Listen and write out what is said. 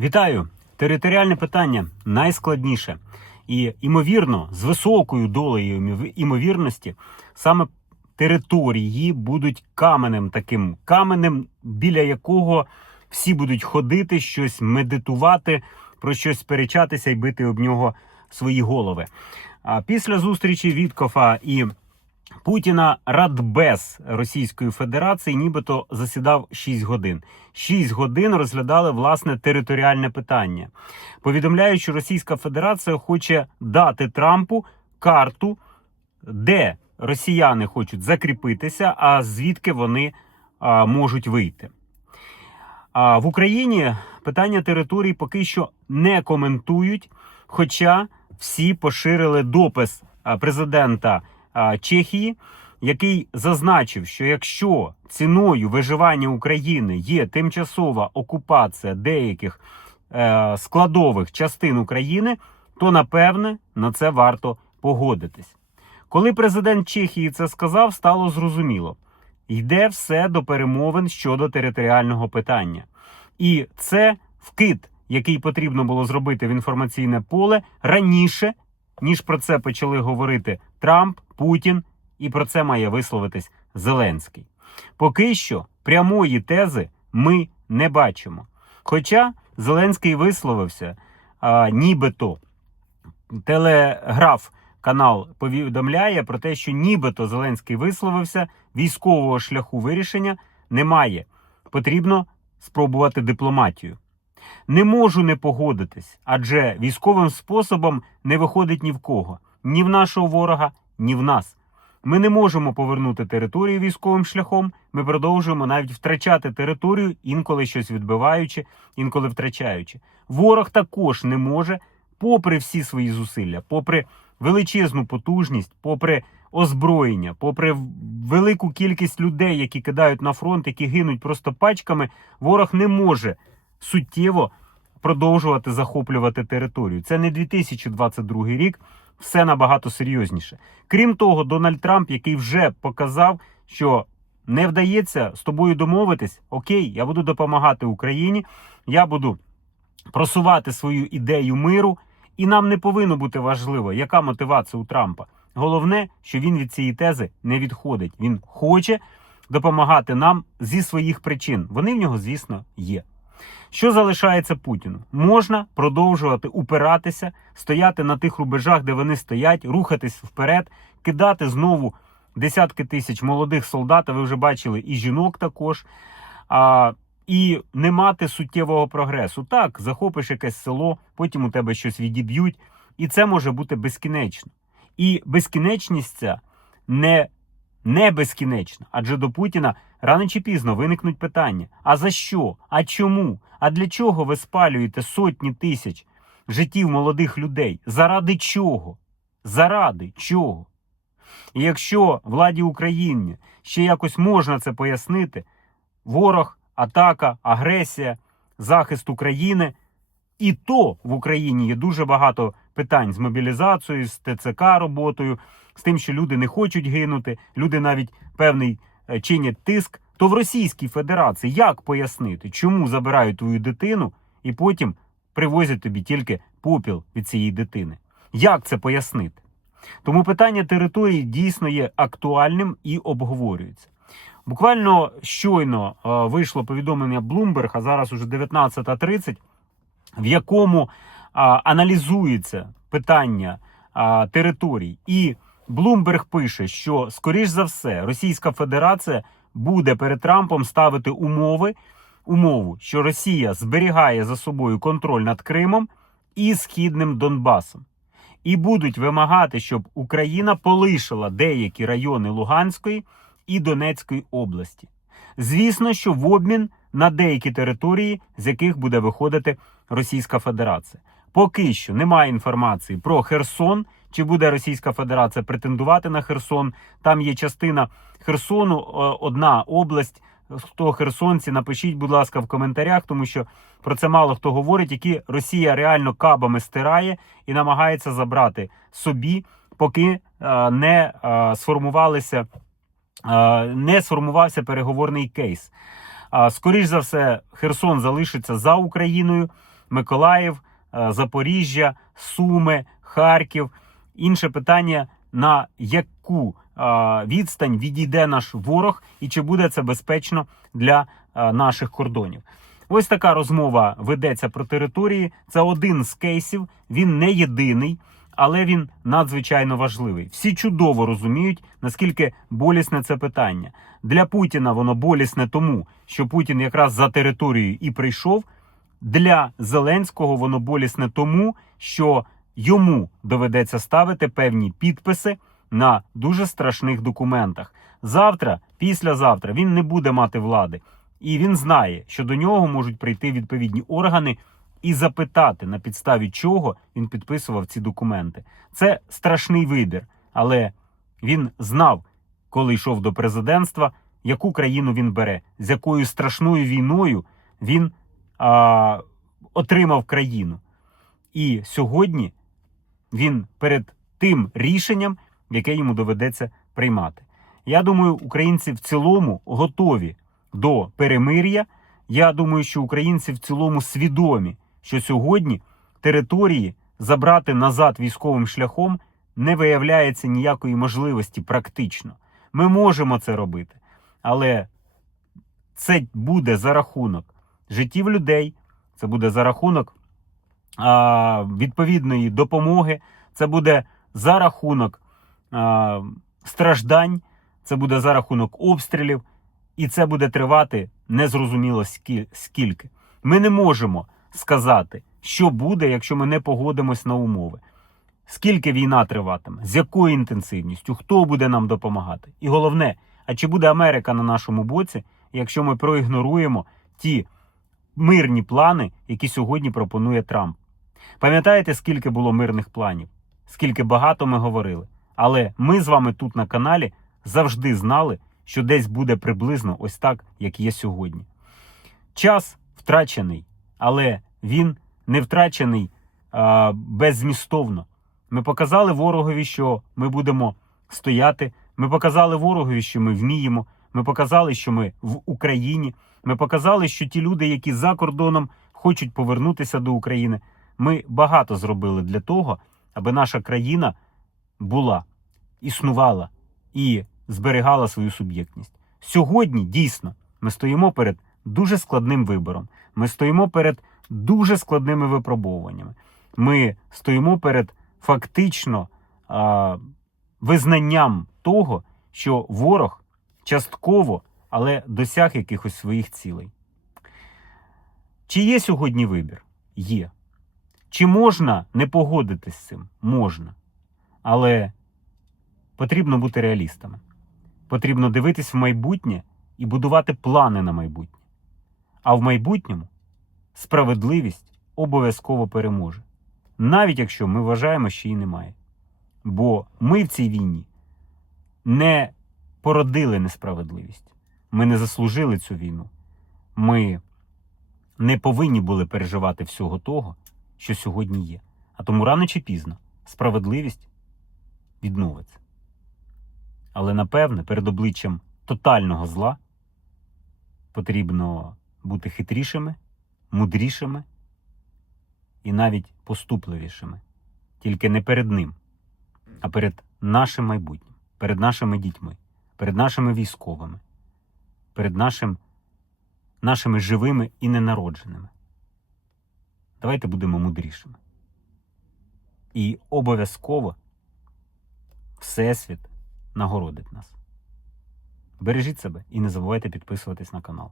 Вітаю! Територіальне питання найскладніше. І, ймовірно, з високою долею імов- імовірності саме території будуть каменем таким каменем, біля якого всі будуть ходити, щось медитувати, про щось сперечатися і бити об нього свої голови. А після зустрічі Віткофа і Путіна Радбез Російської Федерації нібито засідав 6 годин. 6 годин розглядали власне територіальне питання. Повідомляють, що Російська Федерація хоче дати Трампу карту, де росіяни хочуть закріпитися, а звідки вони а, можуть вийти. А в Україні питання територій поки що не коментують, хоча всі поширили допис президента Чехії, який зазначив, що якщо ціною виживання України є тимчасова окупація деяких е, складових частин України, то напевне на це варто погодитись. Коли президент Чехії це сказав, стало зрозуміло. Йде все до перемовин щодо територіального питання. І це вкид, який потрібно було зробити в інформаційне поле раніше, ніж про це почали говорити Трамп, Путін, і про це має висловитись Зеленський. Поки що прямої тези ми не бачимо. Хоча Зеленський висловився, а, нібито телеграф канал повідомляє про те, що нібито Зеленський висловився, військового шляху вирішення немає. Потрібно спробувати дипломатію. Не можу не погодитись, адже військовим способом не виходить ні в кого, ні в нашого ворога, ні в нас. Ми не можемо повернути територію військовим шляхом. Ми продовжуємо навіть втрачати територію, інколи щось відбиваючи, інколи втрачаючи. Ворог також не може, попри всі свої зусилля, попри величезну потужність, попри озброєння, попри велику кількість людей, які кидають на фронт, які гинуть просто пачками, ворог не може суттєво продовжувати захоплювати територію. Це не 2022 рік, все набагато серйозніше. Крім того, Дональд Трамп, який вже показав, що не вдається з тобою домовитись, окей, я буду допомагати Україні, я буду просувати свою ідею миру, і нам не повинно бути важливо, яка мотивація у Трампа. Головне, що він від цієї тези не відходить. Він хоче допомагати нам зі своїх причин. Вони в нього, звісно, є. Що залишається Путіну? Можна продовжувати упиратися, стояти на тих рубежах, де вони стоять, рухатись вперед, кидати знову десятки тисяч молодих солдат. Ви вже бачили і жінок також. А, і не мати суттєвого прогресу. Так, захопиш якесь село, потім у тебе щось відіб'ють, і це може бути безкінечно. І безкінечність ця не, не безкінечна, адже до Путіна рано чи пізно виникнуть питання: а за що? А чому? А для чого ви спалюєте сотні тисяч життів молодих людей? Заради чого? Заради чого? І якщо владі України ще якось можна це пояснити, ворог, атака, агресія, захист України, і то в Україні є дуже багато питань з мобілізацією, з ТЦК роботою, з тим, що люди не хочуть гинути, люди навіть певний е, чинять тиск. То в Російській Федерації як пояснити, чому забирають твою дитину і потім привозять тобі тільки попіл від цієї дитини? Як це пояснити? Тому питання території дійсно є актуальним і обговорюється. Буквально щойно е, вийшло повідомлення Bloomberg, а зараз уже 19.30, в якому а, аналізується питання а, територій. І Bloomberg пише, що, скоріш за все, Російська Федерація буде перед Трампом ставити умови, умову, що Росія зберігає за собою контроль над Кримом і Східним Донбасом. І будуть вимагати, щоб Україна полишила деякі райони Луганської і Донецької області. Звісно, що в обмін на деякі території, з яких буде виходити Російська Федерація. Поки що немає інформації про Херсон, чи буде Російська Федерація претендувати на Херсон. Там є частина Херсону, е, одна область. Хто херсонці, напишіть, будь ласка, в коментарях, тому що про це мало хто говорить, які Росія реально кабами стирає і намагається забрати собі, поки е, не е, сформувалися, е, не сформувався переговорний кейс. А, Скоріш за все, Херсон залишиться за Україною. Миколаїв, е, Запоріжжя, Суми, Харків. Інше питання, на яку відстань відійде наш ворог, і чи буде це безпечно для наших кордонів. Ось така розмова ведеться про території. Це один з кейсів. Він не єдиний, але він надзвичайно важливий. Всі чудово розуміють, наскільки болісне це питання. Для Путіна воно болісне тому, що Путін якраз за територією і прийшов. Для Зеленського воно болісне тому, що йому доведеться ставити певні підписи на дуже страшних документах. Завтра, післязавтра, він не буде мати влади, і він знає, що до нього можуть прийти відповідні органи і запитати, на підставі чого він підписував ці документи. Це страшний вибір, але він знав, коли йшов до президентства, яку країну він бере, з якою страшною війною він а, отримав країну. І сьогодні він перед тим рішенням, яке йому доведеться приймати. Я думаю, українці в цілому готові до перемир'я. Я думаю, що українці в цілому свідомі, що сьогодні території забрати назад військовим шляхом не виявляється ніякої можливості практично. Ми можемо це робити, але це буде за рахунок життів людей, це буде за рахунок відповідної допомоги, це буде за рахунок страждань, це буде за рахунок обстрілів, і це буде тривати незрозуміло скільки. Ми не можемо сказати, що буде, якщо ми не погодимось на умови. Скільки війна триватиме, з якою інтенсивністю, хто буде нам допомагати? І головне, а чи буде Америка на нашому боці, якщо ми проігноруємо ті мирні плани, які сьогодні пропонує Трамп? Пам'ятаєте, скільки було мирних планів? Скільки багато ми говорили? Але ми з вами тут на каналі завжди знали, що десь буде приблизно ось так, як є сьогодні. Час втрачений, але він не втрачений а, беззмістовно. Ми показали ворогові, що ми будемо стояти. Ми показали ворогові, що ми вміємо. Ми показали, що ми в Україні. Ми показали, що ті люди, які за кордоном хочуть повернутися до України. Ми багато зробили для того, аби наша країна була, існувала і зберігала свою суб'єктність. Сьогодні дійсно ми стоїмо перед дуже складним вибором. Ми стоїмо перед дуже складними випробовуваннями. Ми стоїмо перед фактично а, визнанням того, що ворог частково, але досяг якихось своїх цілей. Чи є сьогодні вибір? Є. Чи можна не погодитись з цим? Можна. Але потрібно бути реалістами. Потрібно дивитись в майбутнє і будувати плани на майбутнє. А в майбутньому справедливість обов'язково переможе. Навіть якщо ми вважаємо, що її немає. Бо ми в цій війні не породили несправедливість. Ми не заслужили цю війну. Ми не повинні були переживати всього того, що сьогодні є. А тому рано чи пізно справедливість відновиться. Але напевне, перед обличчям тотального зла потрібно бути хитрішими, мудрішими і навіть поступливішими. Тільки не перед ним, а перед нашим майбутнім, перед нашими дітьми, перед нашими військовими, перед нашим, нашими живими і ненародженими. Давайте будемо мудрішими. І обов'язково Всесвіт нагородить нас. Бережіть себе і не забувайте підписуватись на канал.